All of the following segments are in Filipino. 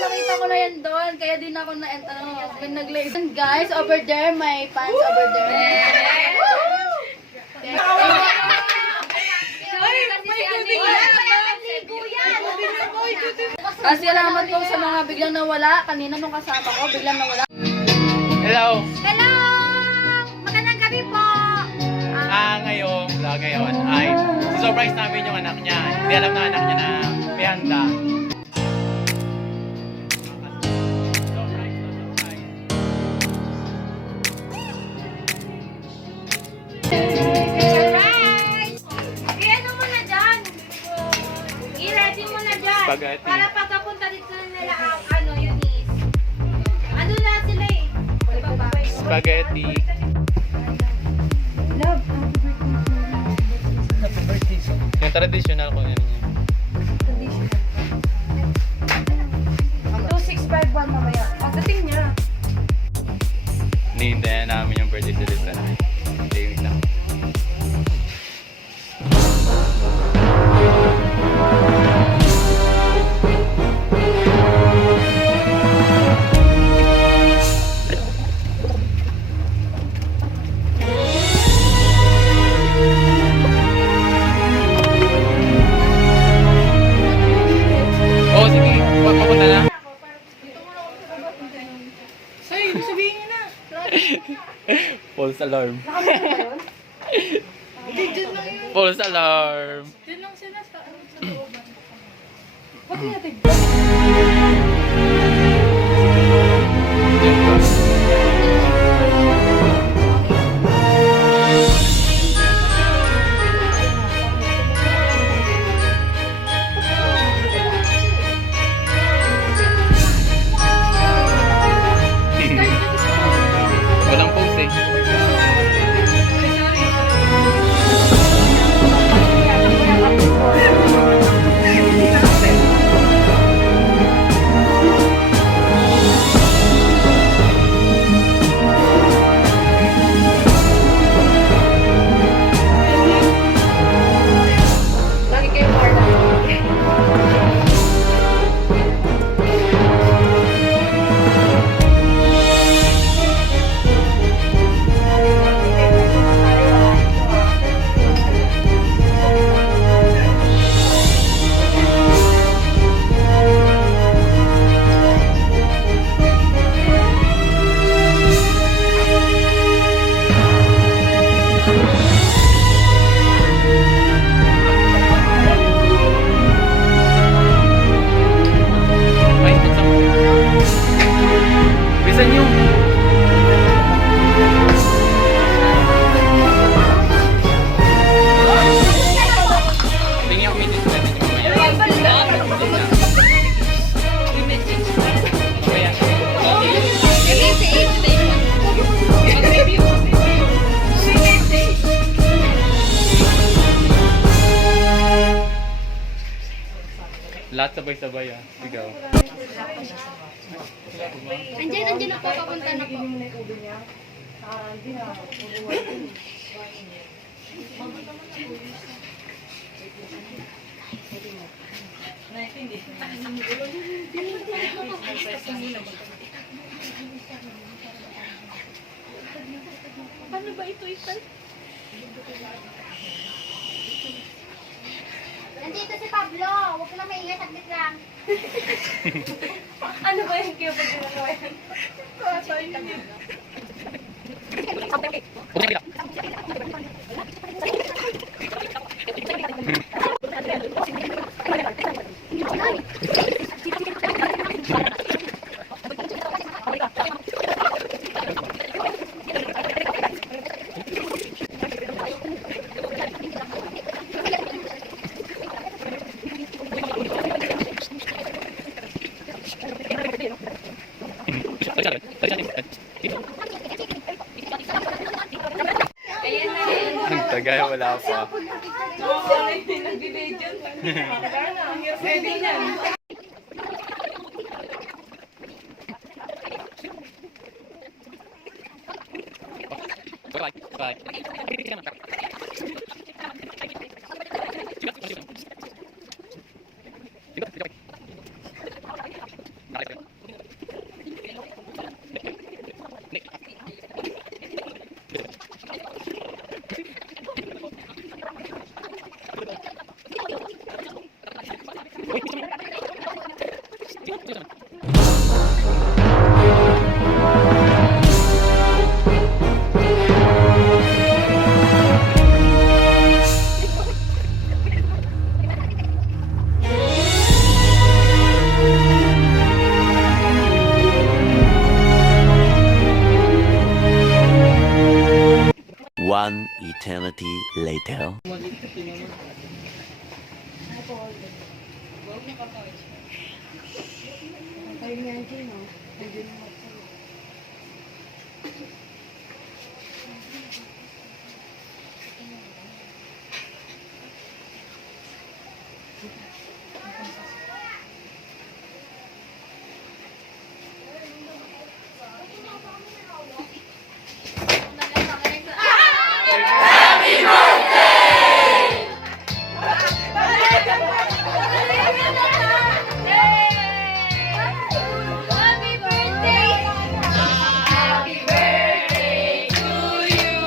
nakita ko na yan doon. Kaya din ako na, nag-lace. Guys, over there, my fans over there. Salamat po sa mga biglang nawala. Kanina nung kasama ko, biglang nawala. Hello! Hello! Magandang gabi po! Ngayon ay surprise namin yung anak niya. Hindi alam na anak niya na may handa. Surprise! I-ano mo na dyan? I-ready mo na dyan. Spaghetti. Para pagkapunta dito nila ang yun is. Ano na sila eh? Spaghetti. Yung traditional ko yan niya. 2651 mamaya. Pagdating niya. Nihintayan namin yung birthday celebration. Wait lang. Oo, sige. Papunta na. False alarm. False alarm. Diyan lang sila sa looban. Pati natin. Walang pose eh. Lagi kayo Marla. Ay, isa mo. Bisa nyo. Tingin ako minutes na rin yung mamaya. Mamaya. Lahat sabay-sabay ah. Ikaw. Andiyan na po, papunta na po. Paano ba ito ital? Nandito si Pablo. Huwag ka lang maingay, saglit lang. Ano ba yung kaya pag ginagawa yan? Tagay, wala pa. Bye. Bye. One eternity later. Happy birthday! Happy birthday to you!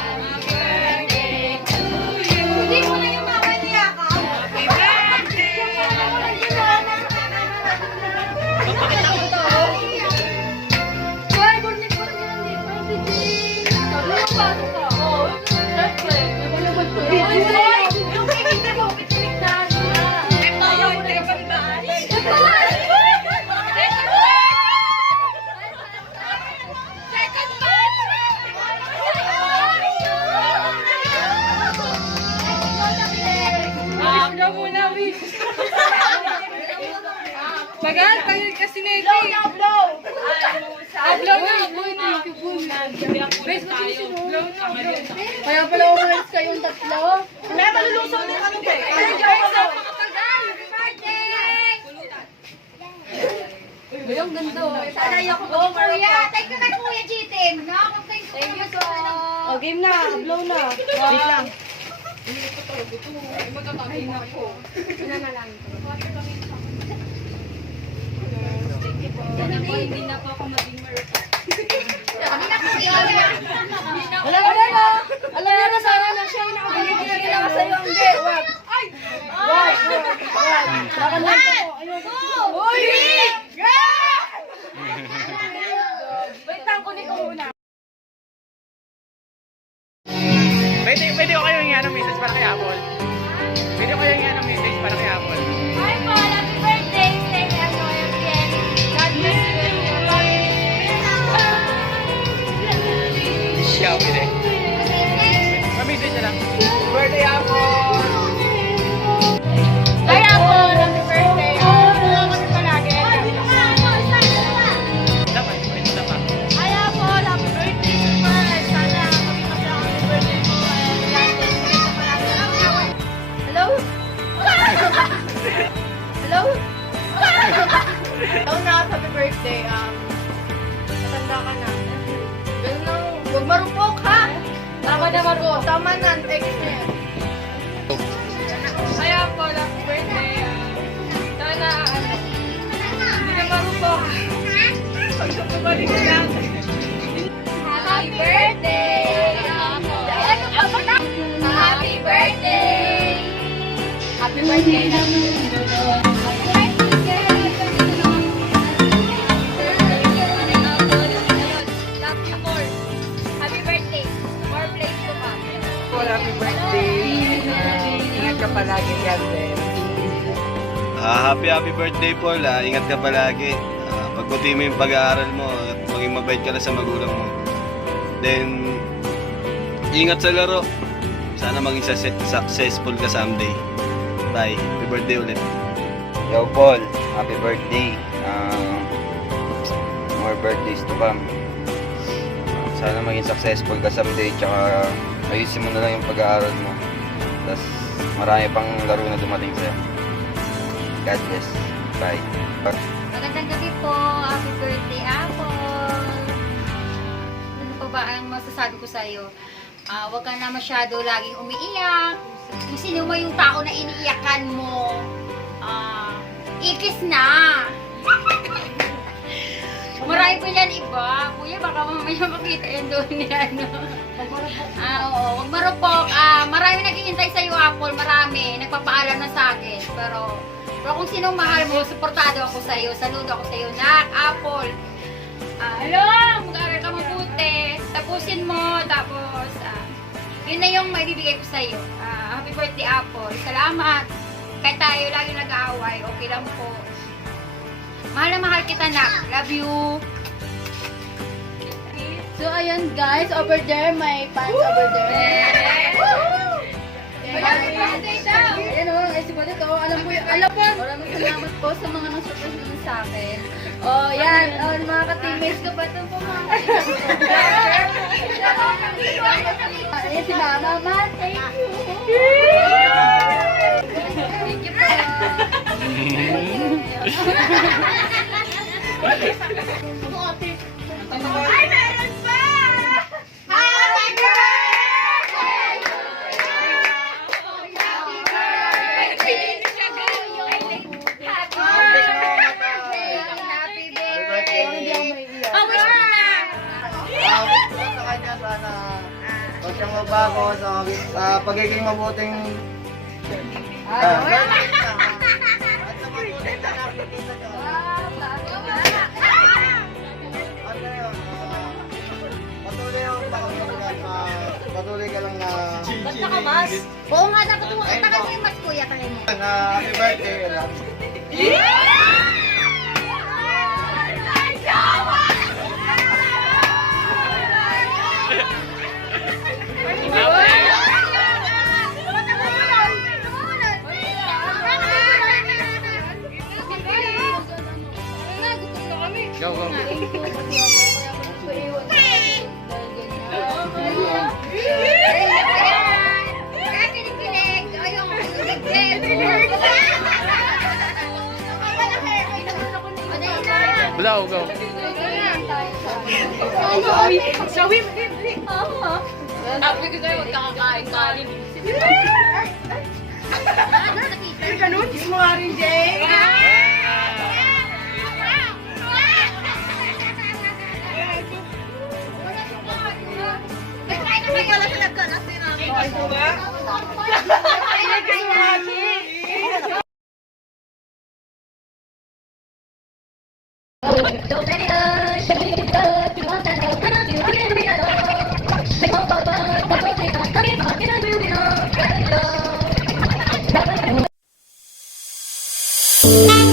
Happy birthday to you! Hindi mo na yung mama niya ka? Happy birthday! Hoy, burnik ko rin yan, di ba? Sabi mo ba ito ka? Oo, syempre. Namalabot ko. Hoy! Yung kikita mo, pitilignan na. Ayaw mo na yung pagkaan. Second batch! Blow muna, Vic. Bagal, pagod kasi na ito. Blow na, blow! Blow na, blow na. Bes, tayo. Blow na, blow. Kaya pala umalis kayong tatlo. May malulusaw din ano ba? Ay, guys, makatagal. Happy birthday! Yung ganda. Sanay ako mag Kuya, thank you kay Kuya Jitin. Thank you so O, game na. Blow na. Wait lang. Sana po, hindi na po ako maging marupok. Alam mo na. Alam mo na sana na siya yung nakabigay lang sa'yo ang gay. Wag. Wag. Wag. Baka lang ako. Ayun. Uy! Wait lang, kunin ko muna. Pwede ko kayo yung ng message para kay Apple. Pwede ko kayo yung ng message para kay Apple. Hi Paul, happy birthday! Stay healthy again. God bless you and your family. Siya, pwede. Pa-message na lang. Birthday, Apple! Hi Apple, happy birthday. Tulungan kami palagi. Dapat, pwede dapat. Hi Apple, happy birthday. Surprise. Sana kami kasi ang happy birthday mo. God bless you and palagi. Hello? Hello? Hello na, happy birthday. Matanda ka na. Ganun lang. Huwag marupok, ha? Tama na marupok. Tama na, text niya. Hi Apple, happy birthday. Sana hindi ka marupok. Pagkakabalik ka lang. Happy birthday! Happy birthday! Happy birthday na. Love you more. Happy birthday. More place to come. Happy birthday. Ingat ka palagi, Yalden. Happy birthday, Paul. Ingat ka palagi. Pagputi mo yung pag-aaral mo at maging mabait ka lang sa magulang mo. Then, ingat sa laro. Sana maging successful ka someday. Bye. Happy birthday ulit. Yo Paul, happy birthday. More birthdays to come. Sana maging successful ka someday, tsaka ayusin mo na lang yung pag-aaral mo. Tapos marami pang laro na dumating sa'yo. God bless. Bye. Magandang gabi po. Happy birthday, Apple. Ano pa ba ang masasabi ko sa'yo? Huwag ka na masyado laging umiiyak. Kung sino mo yung tao na iniiyakan mo, ikis na. Marami pa yan iba. Kuya, baka mamaya makita yan doon ni ano. Oo, huwag marupok. Marami naghihintay sa'yo, Apple. Marami. Nagpapaalam na sa akin. Pero Pero kung sinong mahal mo, suportado ako sa'yo. Saludo ako sa'yo, Nak, Apple. Mag-aaral ka mabuti. Tapusin mo, tapos, yun na yung maibibigay ko sa'yo. Happy birthday, Apple. Salamat. Kahit tayo lagi nag-aaway, okay lang po. Mahal na mahal kita, Nak. Love you. So, ayun guys, over there, my fans over there. Happy birthday daw! Ayan o, ay si Bodit o, alam mo, maraming salamat po sa mga nang-surprise naman sa akin. Oh, yan, mga ka-teammates ko pa ito po mga ayan si Mama, Ma, thank you. Thank you po. Ay, meron pa! Happy birthday! Happy birthday! Oh, wish mo na! Sa kanya sana huwag siyang magbago sa pagiging mabuting at sa mabuting na nakikita niyo. Ano yun? Patuloy ang pakamulan. Patuloy ka lang na Ba't nakamas? Oo nga, dapat tagal mo yung mas kuya, tagal mo. happy birthday. Go, go. Blow, go. Sabi ko sa'yo, huwag kakakain kanin. Ganun, kiss mo nga rin, Jay. Thank you.